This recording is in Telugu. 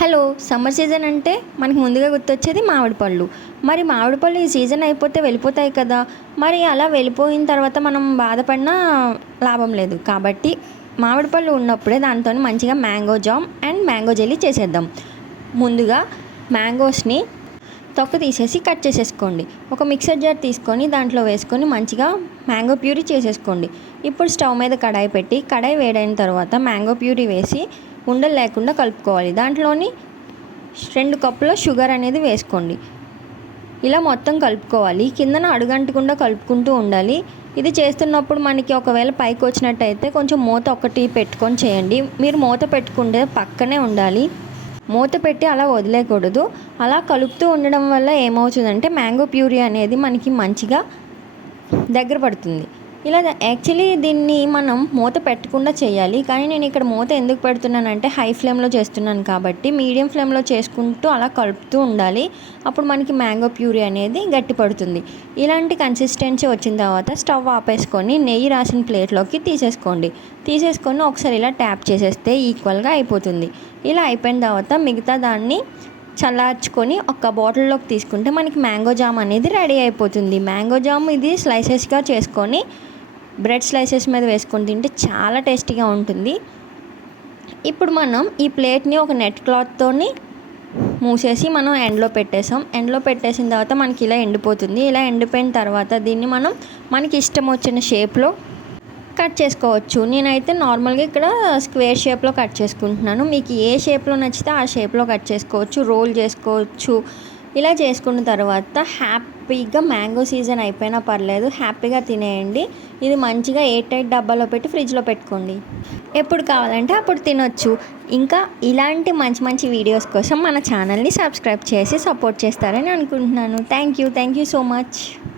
హలో సమ్మర్ సీజన్ అంటే మనకి ముందుగా గుర్తొచ్చేది మామిడి పళ్ళు. మరి మామిడి పళ్ళు ఈ సీజన్ అయిపోతే వెళ్ళిపోతాయి కదా? మరి అలా వెళ్ళిపోయిన తర్వాత మనం బాధపడినా లాభం లేదు. కాబట్టి మామిడి పళ్ళు ఉన్నప్పుడే దాంతో మంచిగా mango jam and mango jelly చేసేద్దాం. ముందుగా మ్యాంగోస్ని తొక్క తీసేసి కట్ చేసేసుకోండి. ఒక మిక్సర్ జార్ తీసుకొని దాంట్లో వేసుకొని మంచిగా మ్యాంగో ప్యూరీ చేసేసుకోండి. ఇప్పుడు స్టవ్ మీద కడాయి పెట్టి కడాయి వేడైన తర్వాత మ్యాంగో ప్యూరీ వేసి ఉండలు లేకుండా కలుపుకోవాలి. దాంట్లోని రెండు కప్పుల షుగర్ అనేది వేసుకోండి. ఇలా మొత్తం కలుపుకోవాలి. కిందన అడుగంటకుండా కలుపుకుంటూ ఉండాలి. ఇది చేస్తున్నప్పుడు మనకి ఒకవేళ పైకి వచ్చినట్టయితే కొంచెం మూత ఒకటి పెట్టుకొని చేయండి. మీరు మూత పెట్టుకుంటే పక్కనే ఉండాలి. మూత పెట్టి అలా వదిలేయకూడదు. అలా కలుపుతూ ఉండడం వల్ల ఏమవుతుందంటే మ్యాంగో ప్యూరీ అనేది మనకి మంచిగా దగ్గర పడుతుంది. ఇలా యాక్చువల్లీ దీన్ని మనం మూత పెట్టకుండా చేయాలి. కానీ నేను ఇక్కడ మూత ఎందుకు పెడుతున్నానంటే హై ఫ్లేమ్లో చేస్తున్నాను కాబట్టి మీడియం ఫ్లేమ్లో చేసుకుంటూ అలా కలుపుతూ ఉండాలి. అప్పుడు మనకి మ్యాంగో ప్యూరీ అనేది గట్టి పడుతుంది. ఇలాంటి కన్సిస్టెన్సీ వచ్చిన తర్వాత స్టవ్ ఆపేసుకొని నెయ్యి రాసిన ప్లేట్లోకి తీసేసుకోండి. తీసేసుకొని ఒకసారి ఇలా ట్యాప్ చేసేస్తే ఈక్వల్గా అయిపోతుంది. ఇలా అయిపోయిన తర్వాత మిగతా దాన్ని చల్లార్చుకొని ఒక బాటిల్లోకి తీసుకుంటే మనకి మ్యాంగో జామ్ అనేది రెడీ అయిపోతుంది. మ్యాంగో జామ్ ఇది స్లైసెస్గా చేసుకొని బ్రెడ్ స్లైసెస్ మీద వేసుకొని తింటే చాలా టేస్టీగా ఉంటుంది. ఇప్పుడు మనం ఈ ప్లేట్ని ఒక నెట్ క్లాత్తోని మూసేసి మనం ఎండ్లో పెట్టేసాం. ఎండ్లో పెట్టేసిన తర్వాత మనకి ఇలా ఎండిపోతుంది. ఇలా ఎండిపోయిన తర్వాత దీన్ని మనం మనకి ఇష్టం వచ్చిన షేప్లో కట్ చేసుకోవచ్చు. నేనైతే నార్మల్గా ఇక్కడ స్క్వేర్ షేప్లో కట్ చేసుకుంటున్నాను. మీకు ఏ షేప్లో నచ్చితే ఆ షేప్లో కట్ చేసుకోవచ్చు. రోల్ చేసుకోవచ్చు. ఇలా చేసుకున్న తర్వాత హ్యాపీగా మ్యాంగో సీజన్ అయిపోయినా పర్లేదు హ్యాపీగా తినేయండి. ఇది మంచిగా ఎయిట్ ఎయిట్ డబ్బాలో పెట్టి ఫ్రిడ్జ్లో పెట్టుకోండి. ఎప్పుడు కావాలంటే అప్పుడు తినొచ్చు. ఇంకా ఇలాంటి మంచి మంచి వీడియోస్ కోసం మన ఛానల్ని సబ్స్క్రైబ్ చేసి సపోర్ట్ చేస్తారని అనుకుంటున్నాను. Thank you thank you so much.